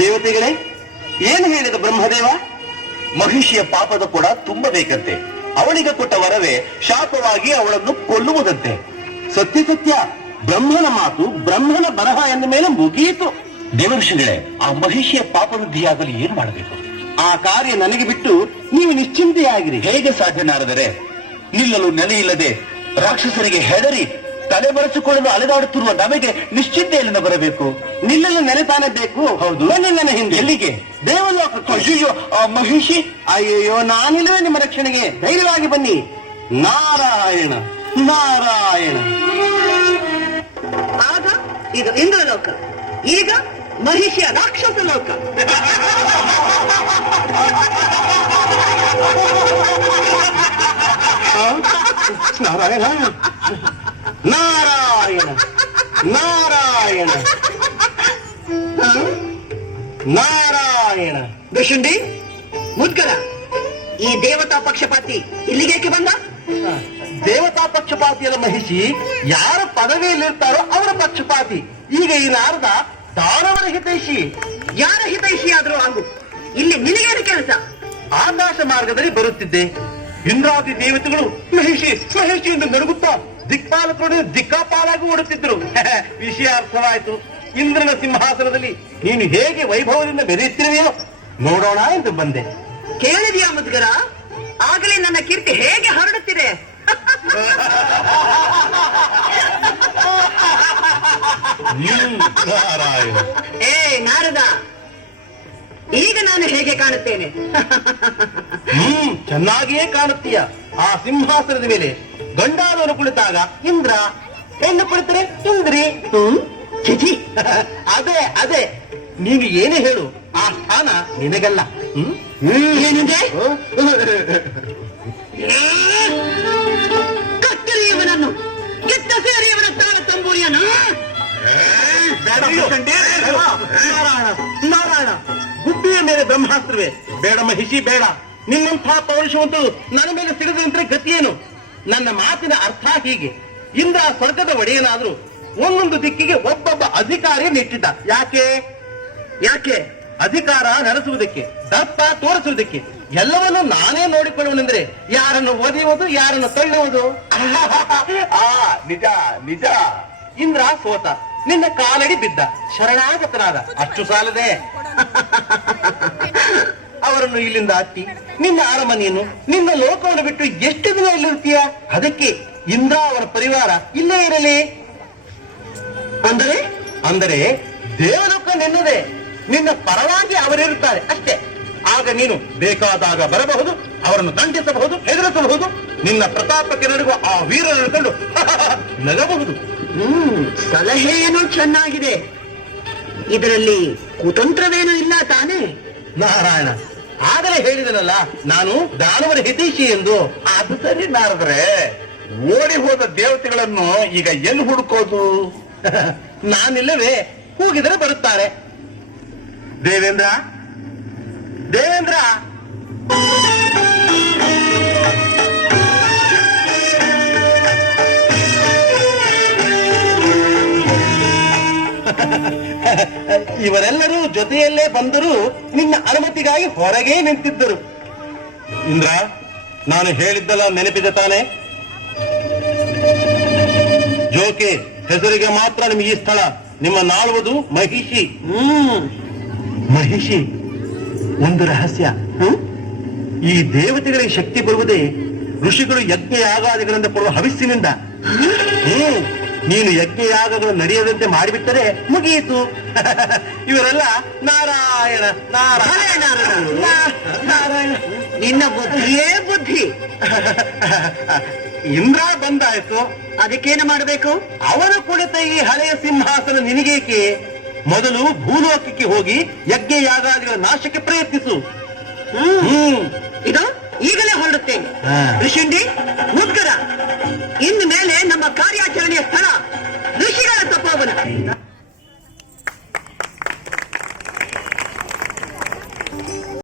ದೇವತೆಗಳೇ, ಏನು ಹೇಳಿದ ಬ್ರಹ್ಮದೇವ? ಮಹಿಷಿಯ ಪಾಪದ ಕೂಡ ತುಂಬಬೇಕಂತೆ. ಅವಳಿಗೆ ಕೊಟ್ಟ ವರವೇ ಶಾಪವಾಗಿ ಅವಳನ್ನು ಕೊಲ್ಲುವುದಂತೆ. ಸತ್ಯ ಸತ್ಯ, ಬ್ರಹ್ಮನ ಮಾತು ಬ್ರಹ್ಮನ ಬರಹ ಎಂದ ಮೇಲೆ ಮುಗಿಯಿತು. ದೇವಋಷಿಗಳೇ, ಆ ಮಹಿಷಿಯ ಪಾಪವೃದ್ಧಿಯಾಗಲು ಏನು ಮಾಡಬೇಕು? ಆ ಕಾರ್ಯ ನನಗೆ ಬಿಟ್ಟು ನೀವು ನಿಶ್ಚಿಂತೆಯಾಗಿರಿ. ಹೇಗೆ ಸಾಧ್ಯ ನಾರದರೆ? ನಿಲ್ಲಲು ನೆಲೆಯಿಲ್ಲದೆ ರಾಕ್ಷಸರಿಗೆ ಹೆದರಿ ತಲೆ ಬರೆಸಿಕೊಳ್ಳಲು ಅಲೆದಾಡುತ್ತಿರುವ ನಮಗೆ ನಿಶ್ಚಿಂತೆಯಲ್ಲಿಂದ ಬರಬೇಕು. ನಿಲ್ಲಲು ನೆಲೆ ತಾನೇ ಬೇಕು. ಹೌದು, ನನ್ನ ಹಿಂದೆ ಎಲ್ಲಿಗೆ? ದೇವಲೋಕಕ್ಕೆ. ಅಯ್ಯೋ, ಆ ಮಹಿಷಿ! ಅಯ್ಯಯ್ಯೋ, ನಾನಿಲ್ಲವೇ ನಿಮ್ಮ ರಕ್ಷಣೆಗೆ? ಧೈರ್ಯವಾಗಿ ಬನ್ನಿ. ನಾರಾಯಣ ನಾರಾಯಣ. ಆಗ ಇದು ಇಂದ್ರಲೋಕ, ಈಗ ಮಹಿಷಿಯ ರಾಕ್ಷಸ ಲೋಕ. ನಾರಾಯಣ ನಾರಾಯಣ ನಾರಾಯಣ ನಾರಾಯಣ. ದುಶುಂಡಿ, ಮುದ್ಕರ, ಈ ದೇವತಾ ಪಕ್ಷಪಾತಿ ಇಲ್ಲಿಗೇಕೆ ಬಂದ? ದೇವತಾ ಪಕ್ಷಪಾತಿಯರ ಮಹಿಷಿ ಯಾರ ಪದವಿಯಲ್ಲಿರ್ತಾರೋ ಅವರ ಪಕ್ಷಪಾತಿ. ಈಗ ಈ ನಾರದ ದಾನವರ ಹಿತೈಷಿ. ಯಾರ ಹಿತೈಷಿ ಆದ್ರೂ ಆಗು, ಇಲ್ಲಿ ನಿನಗೇನು ಕೆಲಸ? ಆಕಾಶ ಮಾರ್ಗದಲ್ಲಿ ಬರುತ್ತಿದ್ದೆ. ಇಂದ್ರಾದಿ ದೇವತೆಗಳು ಮಹಿಷಿ ಮಹಿಷಿ ಎಂದು ನಡುಗುತ್ತಾ ದಿಕ್ಪಾಲಕರು ದಿಕ್ಕಾಪಾಲಾಗಿ ಓಡುತ್ತಿದ್ರು. ವಿಷಯ ಅರ್ಥವಾಯಿತು. ಇಂದ್ರನ ಸಿಂಹಾಸನದಲ್ಲಿ ನೀನು ಹೇಗೆ ವೈಭವದಿಂದ ಮೆರೆಯುತ್ತಿರುವೆಯೋ ನೋಡೋಣ ಎಂದು ಬಂದೆ. ಕೇಳಿದೆಯಾ ಮುದ್ಗರ? ಆಗಲೇ ನನ್ನ ಕೀರ್ತಿ ಹೇಗೆ ಹರಡುತ್ತಿದೆ. ನಾರಾಯಣ. ಏ ನಾರದ, ಈಗ ನಾನು ಹೇಗೆ ಕಾಣುತ್ತೇನೆ? ಚೆನ್ನಾಗಿಯೇ ಕಾಣುತ್ತೀಯ. ಆ ಸಿಂಹಾಸನದ ಮೇಲೆ ಗಂಡಾದವನು ಕುಳಿತಾಗ ಇಂದ್ರ, ಹೆಣ್ಣು ಕುಳಿತರೆ ಇಂದ್ರಿ. ಚಿಚಿ, ಅದೇ ಅದೇ. ನೀನು ಏನೇ ಹೇಳು, ಆ ಸ್ಥಾನ ನಿನಗಲ್ಲ. ಏನಿದೆ? ಕತ್ತರಿಯವನನ್ನು ಕೆಟ್ಟ ಸೇರಿಯವನ ತಾಳ ತಂಬೂರಿಯನ್ನು. ನಾರಾಯಣ ನಾರಾಯಣ. ಗುಬ್ಬಿಯ ಮೇಲೆ ಬ್ರಹ್ಮಾಸ್ತ್ರವೇ ಬೇಡ ಮಹಿಷಿ, ಬೇಡ. ನಿನ್ನಂಥ ಪೌರುಷವಂತರು ನನ್ನ ಮೇಲೆ ಸಿಡಿದಂದ್ರೆ ಗತಿಯೇನು? ನನ್ನ ಮಾತಿನ ಅರ್ಥ ಹೀಗೆ: ಇಂದ್ರ ಸ್ವರ್ಗದ ಒಡೆಯನಾದ್ರೂ ಒಂದೊಂದು ದಿಕ್ಕಿಗೆ ಒಬ್ಬೊಬ್ಬ ಅಧಿಕಾರಿಯನ್ನು ಇಟ್ಟಿದ್ದ. ಯಾಕೆ? ಯಾಕೆ? ಅಧಿಕಾರ ನಡೆಸುವುದಕ್ಕೆ, ದರ್ಪ ತೋರಿಸುವುದಕ್ಕೆ. ಎಲ್ಲವನ್ನೂ ನಾನೇ ನೋಡಿಕೊಳ್ಳುವನೆಂದ್ರೆ ಯಾರನ್ನು ಒದೆಯುವುದು, ಯಾರನ್ನು ತಳ್ಳುವುದು. ನಿಜ ನಿಜ. ಇಂದ್ರ ಸೋತ, ನಿನ್ನ ಕಾಲಡಿ ಬಿದ್ದ, ಶರಣಾಗತನಾದ. ಅಷ್ಟು ಸಾಲದೆ ಅವರನ್ನು ಇಲ್ಲಿಂದ ಹತ್ತಿ ನಿನ್ನ ಅರಮನೆಯನ್ನು, ನಿನ್ನ ಲೋಕವನ್ನು ಬಿಟ್ಟು ಎಷ್ಟು ದಿನ ಇಲ್ಲಿರ್ತೀಯ? ಅದಕ್ಕೆ ಇಂದ್ರ ಅವರ ಪರಿವಾರ ಇಲ್ಲೇ ಇರಲಿ. ಅಂದರೆ ಅಂದರೆ ದೇವಲೋಕ ನಿನ್ನದೇ, ನಿನ್ನ ಪರವಾಗಿ ಅವರಿರುತ್ತಾರೆ ಅಷ್ಟೇ. ಆಗ ನೀನು ಬೇಕಾದಾಗ ಬರಬಹುದು, ಅವರನ್ನು ದಂಡಿಸಬಹುದು, ಹೆದರಿಸಬಹುದು. ನಿನ್ನ ಪ್ರತಾಪಕ್ಕೆ ನಡುವ ಆ ವೀರರನ್ನು ಕಂಡು ನಗಬಹುದು. ಸಲಹೆಯೇನೋ ಚೆನ್ನಾಗಿದೆ. ಇದರಲ್ಲಿ ಕುತಂತ್ರವೇನೂ ಇಲ್ಲ ತಾನೇ? ನಾರಾಯಣ, ಆಗಲೇ ಹೇಳಿದನಲ್ಲ ನಾನು ದಾನವರ ಹಿತೈಷಿ ಎಂದು. ಅದು ಸರಿ ನಾರದ್ರೆ, ಓಡಿ ಹೋದ ದೇವತೆಗಳನ್ನು ಈಗ ಎಲ್ಲಿ ಹುಡುಕೋದು? ನಾನಿಲ್ಲವೇ? ಕೂಗಿದರೆ ಬರುತ್ತಾರೆ. ದೇವೇಂದ್ರ ದೇವೇಂದ್ರ. ಇವರೆಲ್ಲರೂ ಜೊತೆಯಲ್ಲೇ ಬಂದರೂ ನಿನ್ನ ಅನುಮತಿಗಾಗಿ ಹೊರಗೇ ನಿಂತಿದ್ದರು. ಇಂದ್ರ, ನಾನು ಹೇಳಿದ್ದಲ್ಲ ನೆನಪಿದೆ ತಾನೆ? ಜೋಕೆ ಹೆಸರಿಗೆ ಮಾತ್ರ ನಿಮಗೆ ಈ ಸ್ಥಳ. ನಿಮ್ಮ ನಾಳುವುದು ಮಹಿಷಿ. ಮಹಿಷಿ ಒಂದು ರಹಸ್ಯ. ಈ ದೇವತೆಗಳಿಗೆ ಶಕ್ತಿ ಬರುವುದೇ ಋಷಿಗಳು ಯಜ್ಞ ಯಾಗಾದಿಗಳಿಂದ ಕೊಡುವ ಹವಿಸ್ಸಿನಿಂದ. ನೀನು ಯಜ್ಞ ಯಾಗಗಳು ನಡೆಯದಂತೆ ಮಾಡಿಬಿಟ್ಟರೆ ಮುಗಿಯಿತು. ಇವರೆಲ್ಲ ನಾರಾಯಣ ನಾರಾಯಣ ನಾರಾಯಣ. ನಿನ್ನ ಬುದ್ಧಿಯೇ ಬುದ್ಧಿ. ಇಂದ್ರ ಬಂದಾಯ್ತು, ಅದಕ್ಕೇನು ಮಾಡಬೇಕು? ಅವನು ಕುಳಿತ ಈ ಹಳೆಯ ಸಿಂಹಾಸನ ನಿನಗೇಕೆ? ಮೊದಲು ಭೂಲೋಕಕ್ಕೆ ಹೋಗಿ ಯಜ್ಞ ಯಾಗಾದಿಗಳ ನಾಶಕ್ಕೆ ಪ್ರಯತ್ನಿಸು. ಇದು ಈಗಲೇ ಹೊರಡುತ್ತೇನೆ. ಋಷಿಂಡಿ, ಮುದ್ಗರ, ಇನ್ನು ಮೇಲೆ ನಮ್ಮ ಕಾರ್ಯಾಚರಣೆಯ ಸ್ಥಳ ಋಷಿ